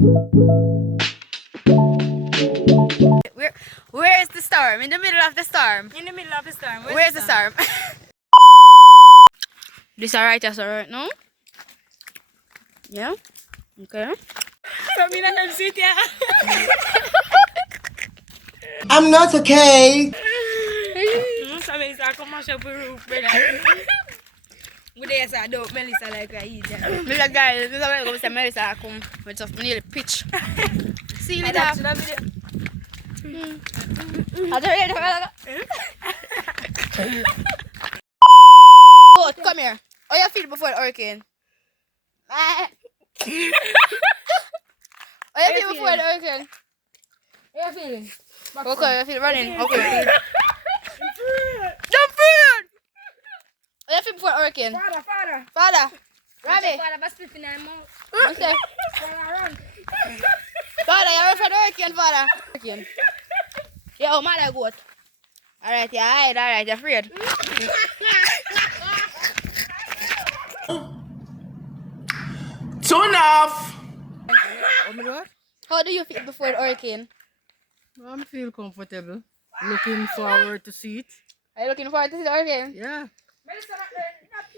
Where is the storm? In the middle of the storm. In the middle of the storm. Where's the storm? This alright, that's alright, no? Yeah? Okay. So me na sit ya. I'm not okay. So Melissa come mash up the roof, brother. We there say don't Melissa like a idiot. Melissa, guys, this is where I go to Melissa. Come, we just nearly pitch. See you later. Boat, come here. How you feel before the hurricane? How you feel before the hurricane? How you feeling? Okay, you feel running. Okay. Jump in! How you feel before the hurricane? Father. Ravi. Father, but split in my mouth. What's that? Father, you ready for the hurricane, father? Hurricane. Yeah, oh, mother goat. Alright, yeah, alright, you're afraid. Turn off. How do you feel before the hurricane? I feel comfortable. Looking forward to see it. Are you looking forward to see the hurricane? Yeah.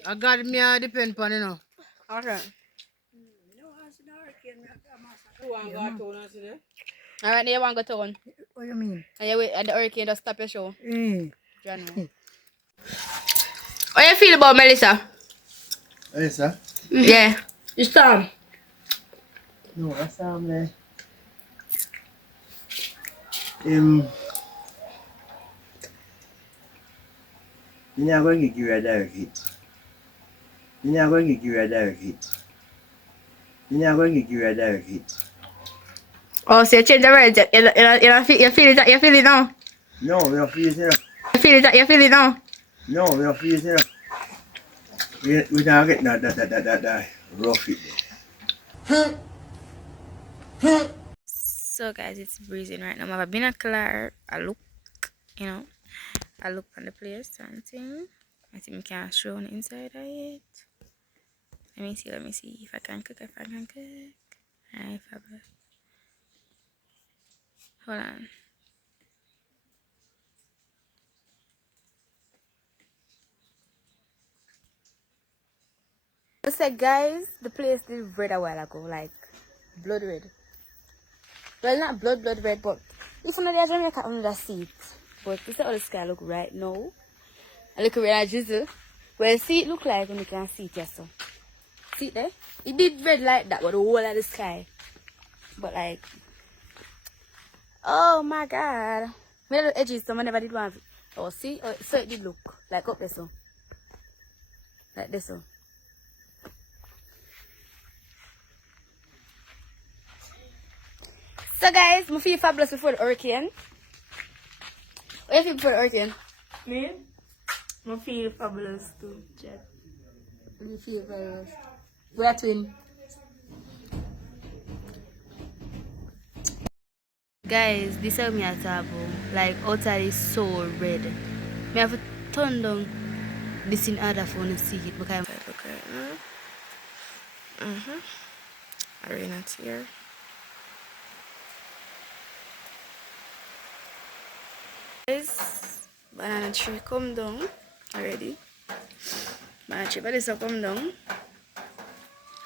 I got me a depend on, you know. Okay. Alright, now you want to go town. What do you mean? And you wait, and the hurricane just stop your show. Eh. How you feel about Melissa? Melissa? Yeah. You storm. No, that's there. You're not going to give you a direct hit. You're not going to give you a direct hit. You're not going to give you a direct hit. Oh, so you change the words. You feel it now? No, we don't feel it enough. You feel it now? No, we don't feel it enough. We don't get that rough hit there. So guys, it's breezing right now. I have a binocular. I look on the place, something. I think we can show on the inside of it. Let me see if I can cook. Alright, fabulous. Hold on. I said, guys, the place did red a while ago, like blood red. Well, not blood red, but if one of the Jamaica under the seat. But this is how the sky look right now. I look red and drizzle. Well, see it look like when you can see it, yes, so. See it there? It did red like that, but the whole of the sky. But like, oh my god. Maybe the edges, someone never did one. Oh, see? Oh, so it did look like up there, so. Like this, so. So guys, I feel fabulous before the hurricane. What do you feel before the hurricane? Me? I feel fabulous too, Jet. You feel fabulous. We are twin. Guys, this is me at table. Like outside is so red. Me have to turn down this in other phone to see it because Arena's here. Guys, banana tree come down already. Banana tree, but this will come down.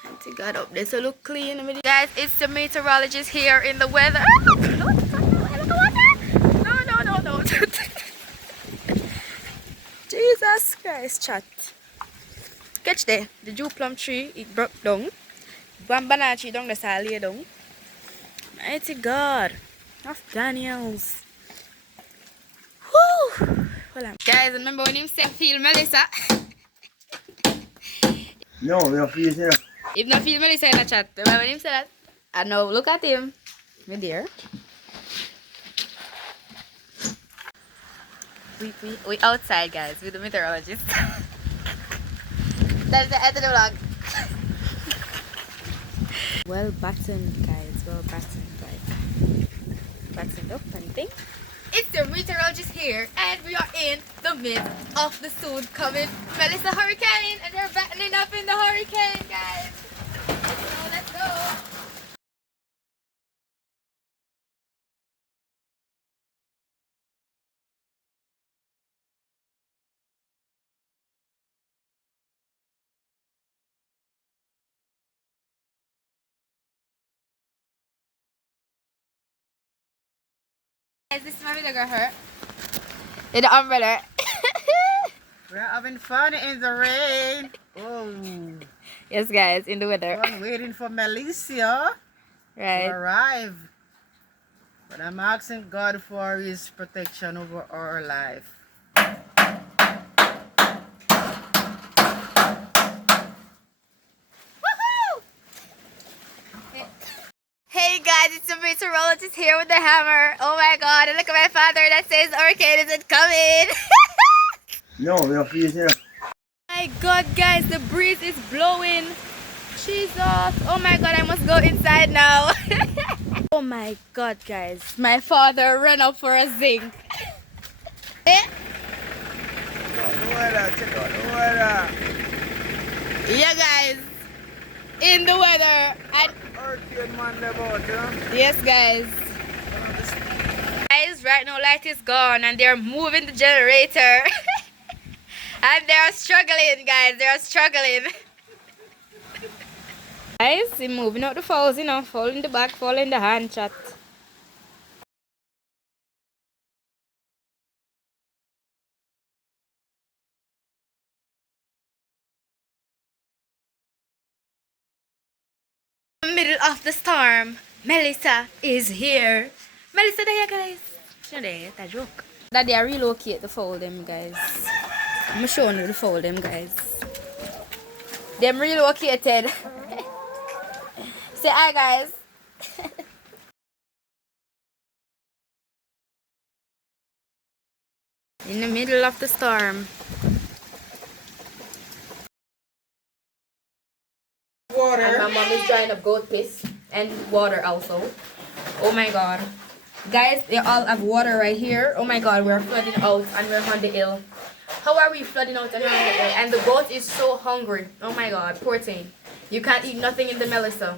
And it got up there, so look clean. guys, it's the meteorologist here in the weather. No. Jesus Christ, chat. Catch there, the Jew plum tree, it broke down. One banana tree down the side lay down. Mighty God of Daniels. Woo! Hold on. Guys, remember when him said feel Melissa? No, we don't feel it enough. If not feel Melissa in the chat, remember when him said that? And now look at him. My dear. We outside, guys, with the meteorologist. That's the end of the vlog. Well battened, guys. Well battened, like battened up and thing. It's the meteorologist here, and we are in the midst of the soon coming Melissa hurricane, and they're battening up in the hurricane, guys. Let's go. Guys, this is my video girl her. In the umbrella. We're having fun in the rain. Oh, Yes, guys, in the weather. I'm waiting for Melissa to Right. arrive. But I'm asking God for His protection over our life. Hey guys, it's the meteorologist here with the hammer. Oh my god, and look at my father that says hurricane isn't coming. No, we are freezing. My god, guys, the breeze is blowing. Jesus. Oh my god, I must go inside now. Oh my god, guys. My father ran up for a zinc. Eh? Check out the weather. Yeah, guys. In the weather. And Hurricane man about, you know? yes, guys. Guys, right now light is gone and they're moving the generator. And they're struggling, guys. They're struggling. Guys, they're moving out the fowls, you know. Fall in the back, fall in the hand, chat. Middle of the storm, Melissa is here. Melissa there, guys. Show there, it's a joke. That they relocate the fold them, guys. I'm showing you the fold them, guys. Them relocated. Say hi, guys. In the middle of the storm. And my mom is drying up goat piss and water also. Oh my god. Guys, they all have water right here. Oh my god, we're flooding out and we're on the hill. How are we flooding out and we're on the hill? And the goat is so hungry. Oh my god, poor thing. You can't eat nothing in the Melissa.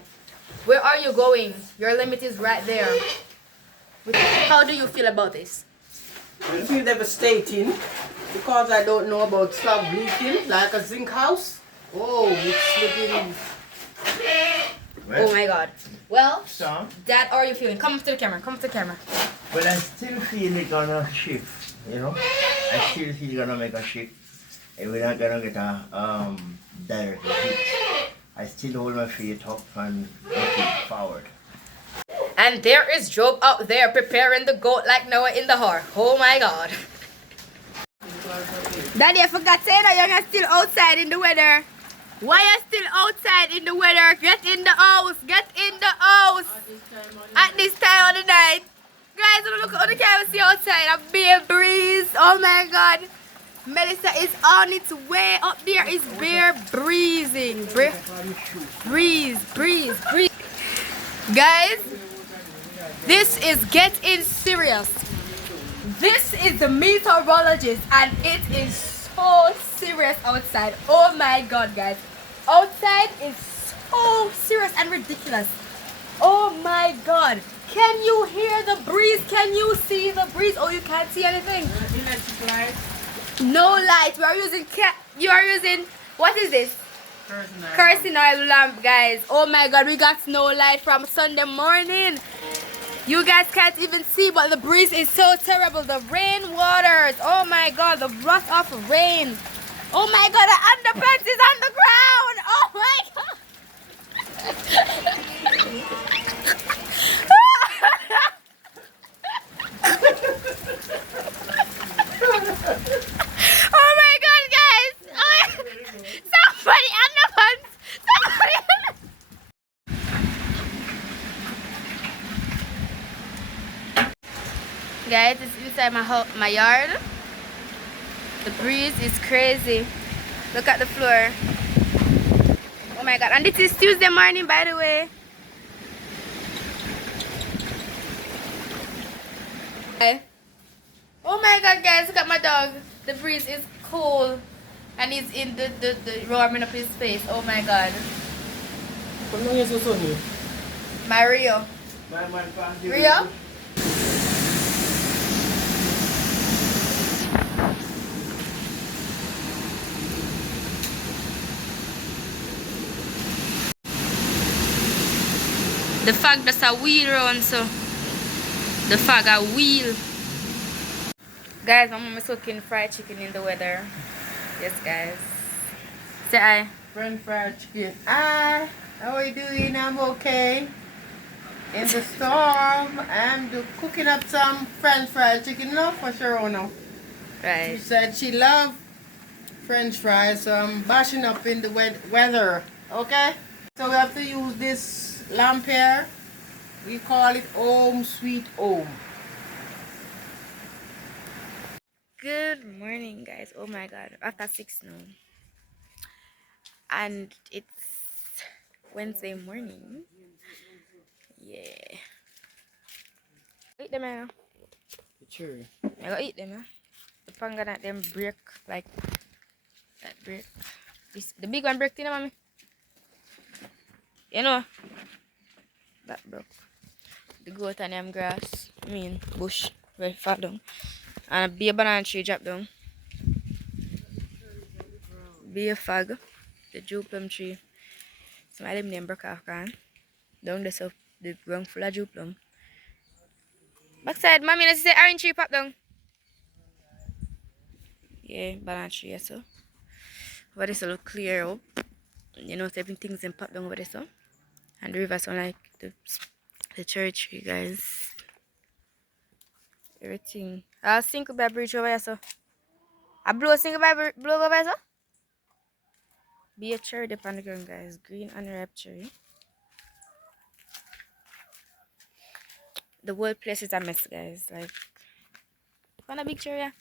Where are you going? Your limit is right there. How do you feel about this? I feel devastating because I don't know about slab leaking like a zinc house. Oh, it's looking. Oh my god. Well, So, Dad, how are you feeling? Come up to the camera. Come up to the camera. but I still feel it gonna shift, you know? I still feel it gonna make a shift. And we're not gonna get a direct hit. I still hold my feet up and look forward. And there is Job out there preparing the goat like Noah in the ark. Oh my god. Daddy, I forgot to say that you're still outside in the weather. Why are you still outside in the weather? Get in the house. Get in the house. At this time of the night. Guys, look at the camera see outside. A bare breeze. Oh my god. Melissa is on its way. Up there is bare breezing. Breeze. Guys, this is getting serious. This is the meteorologist and it is so serious outside. Oh my god, guys. Outside is so serious and ridiculous. Oh my god. Can you hear the breeze? Can you see the breeze? Oh, you can't see anything. No light. You are using what is this? Kerosene oil lamp, guys. Oh my god, we got snow light from Sunday morning. You guys can't even see, but the breeze is so terrible. The rain waters. Oh my god, the rush of rain. Oh my god, the underpants is on the ground. Oh my god. Oh my god, guys. Somebody underpants. Somebody Guys, it's inside my yard. The breeze is crazy. Look at the floor. Oh my god, and this is Tuesday morning, by the way. Oh my god, guys, look at my dog. The breeze is cool and he's in the warming up his face. Oh my god. Mario. Rio? The fact that a wheel run so The fog a wheel. Guys, my mom is cooking fried chicken in the weather. Yes, guys. Say hi. French fried chicken. Hi, how are you doing? I'm okay. In the storm, I'm cooking up some French fried chicken now for Sharona. She Right. said she loved French fries, so I'm bashing up in the weather. Okay? So we have to use this lamp here. We call it Home Sweet Home. Good morning, guys. Oh my god. After 6 now. And it's Wednesday morning. Yeah. Eat them, man. Sure. I go eat them, man. The panga that them break like that break. This the big one break, you know, mommy. You know that broke. The goat and them grass. I mean bush where it fall down. And a be a banana tree drop down. Be a fag. The Jew plum tree. Some of them broke off gone. Down the south the ground full of Jew plum. Backside, mommy, let's say orange tree pop down. Yeah, banana tree, yeah, so. Over this look clear up. You know, everything's in pop down over there, so. And the river, so like the church, you guys. Everything. I'll sink by bridge over here, so. I blow a single by blow over here, so. Be a cherry dip on the ground, guys. Green unripe cherry. The whole place is a mess, guys. Like, find a big cherry, yeah?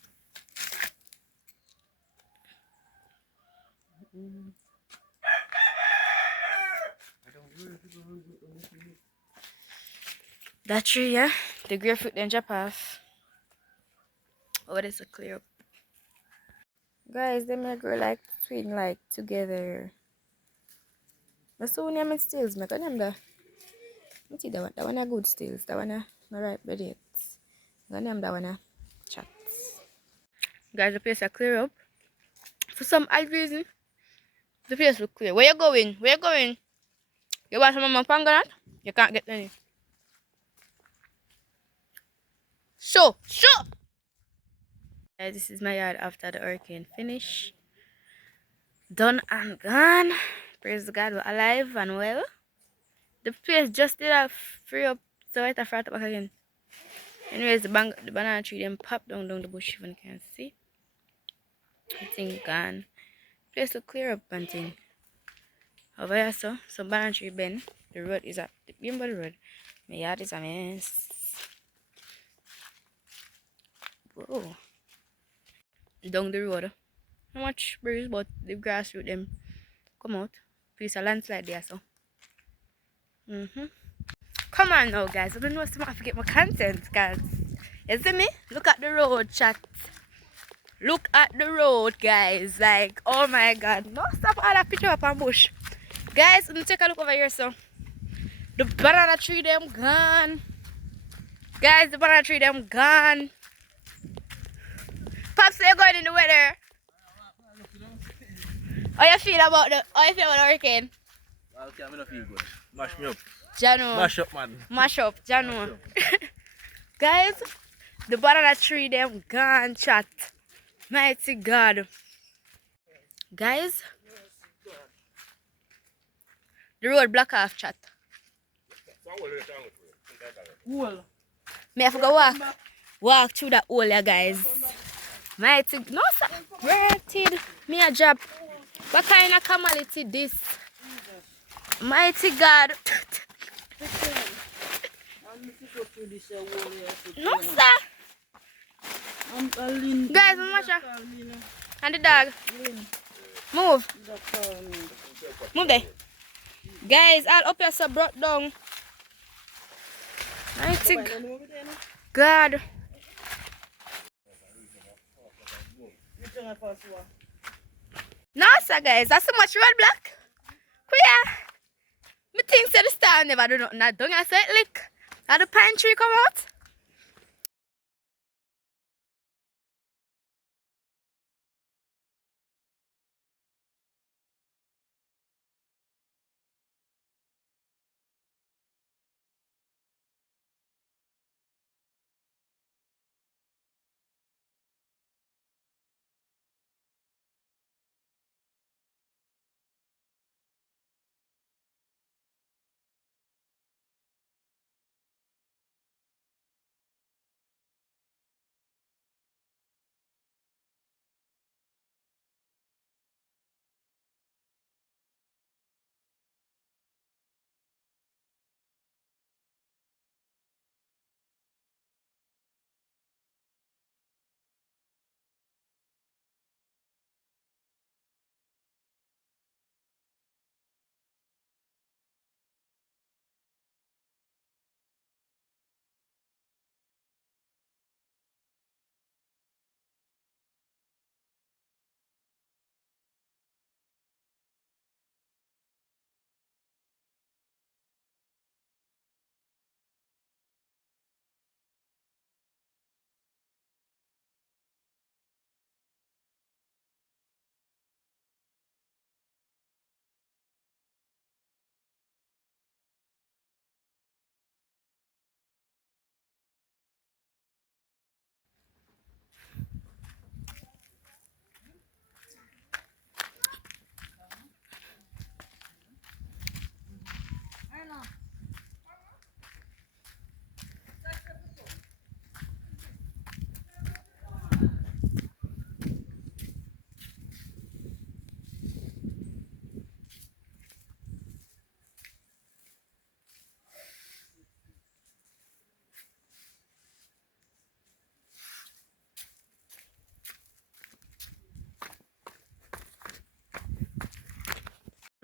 That tree, yeah? The grapefruit then drop off. Oh, this will clear up. Guys, they may grow like twin like together. But so when I'm stills, make them the. Let see that one are good stills. That one are not right but yet. Them that one are chat. Guys, the place are clear up. For some odd reason, the place look clear. Where you going? Where you going? You want some of my panganat? You can't get any. Show! Guys, this is my yard after the hurricane finish. Done and gone. Praise God, we're alive and well. The place just did a free up, so it's a frat back again. Anyways, the banana tree then popped down the bush, if you can see. Everything gone. Place look clear up and thing. Over here, so banana tree bend. The road is up. The bimbo road. My yard is a mess. Whoa. Down the road. Not much breeze, but the grass root them come out. Piece of landslide there, so. Come on now, guys. I don't know if I forget my content, guys. You see me? Look at the road, chat. Look at the road, guys. Like, oh my god. No, stop all that picture up on bush. Guys, let me take a look over here, so. The banana tree, them gone. Guys, the banana tree, them gone. Pops, you're going in the weather. How you feel about the hurricane? Okay, I'm not feel good. Mash me up. Jano. Mash up, man. Mash up, Jano. Guys, the banana tree, them gone, chat. Mighty God. Guys, the road block off, chat. Wool. Me have to go walk through that hole, yeah, guys. Mighty, no, sir. Granted, me a job. What kind of calamity this? Mighty God. No, sir. Guys, Masha. And the dog. Move. Move there. Guys, I'll up here so brought down. Mighty God. No, sir, guys. That's so much roadblock. Queer. Me think so the star never do nothing. I don't say it lick. How the pine tree come out?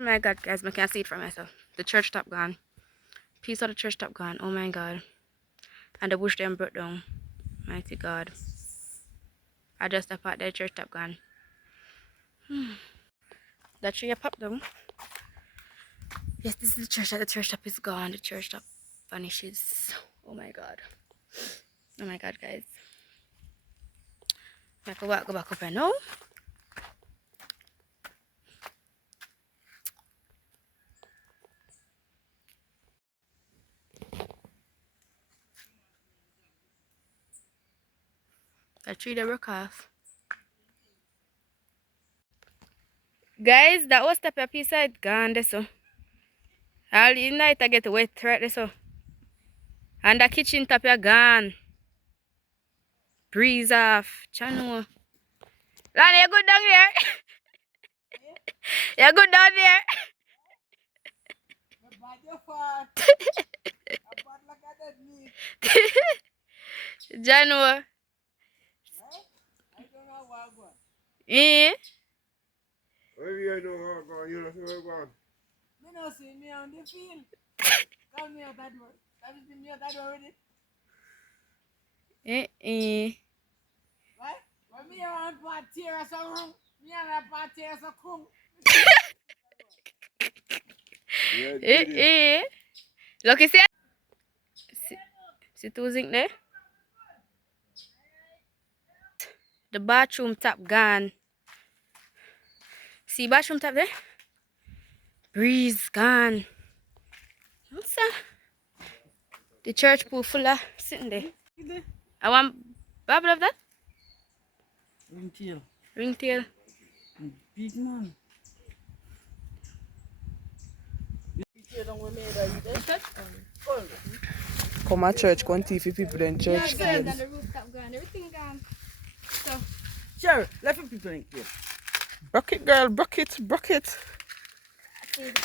Oh my god, guys, I can't see it for myself. The church top gone. Piece of the church top gone. Oh my god. And the bush them broke down. Mighty God. I just apart the church top gone. The tree I popped down. Yes, this is the church. The church top is gone. The church top vanishes. Oh my god. Oh my god, guys. I have to walk go back up and now. The tree they broke off. Guys, that was the piece side gone there so. All the night I get wet right there so. And the kitchen top are gone. Breeze off. Channel. Lana, you good down there? You good down there? Jano. Eh? Where you know how gone? You know where gone? Me no see me on the field. Come me out that door. That is me out that door already. Right? When me around party or something, me and that party or something. Look, you see? See two zinc there? The bathroom tap gone. See bathroom tap there? Breeze gone. What's that? The church pool full of sitting there. I want bubble of that? Ringtail. Ringtail. Big man. Come at church, come see if people in church. And the rooftop gone. Everything gone. So. Sure, let me people in here. Bucket girl, bucket.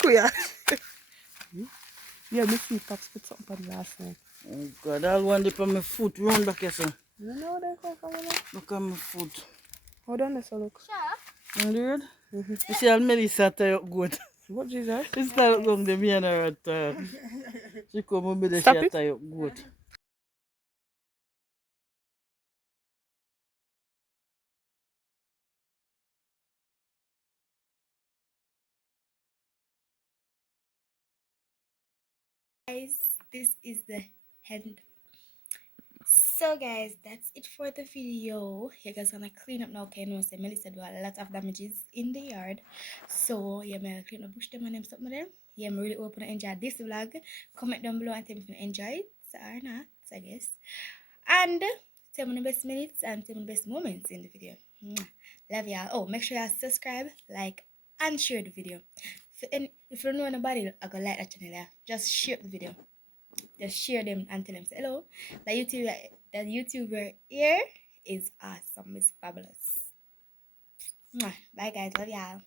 Kuya. Yeah, me see Pops put something on the last night. Oh God, I'll want to put my foot round back here, sir. You know they come from there. Look at my foot. Hold on, let's look. You heard? You see how Melissa tie up good. What Jesus? It's not going to be in her at she come and be the Stop she it. tie up good. Guys, this is the end. So guys, that's it for the video. You guys gonna clean up now. Okay, no, say Melissa do a lot of damages in the yard. So yeah, me clean up bush them and them something them. Yeah, me really hope you enjoy this vlog. Comment down below and tell me if you enjoy it or not, I guess. And tell me the best minutes and tell me the best moments in the video. Love y'all. Oh, make sure y'all subscribe, like, and share the video. If you don't know nobody, I go like that channel there. Just share the video. Just share them and tell them, say hello. The YouTuber here is awesome. It's fabulous. Bye guys. Love y'all.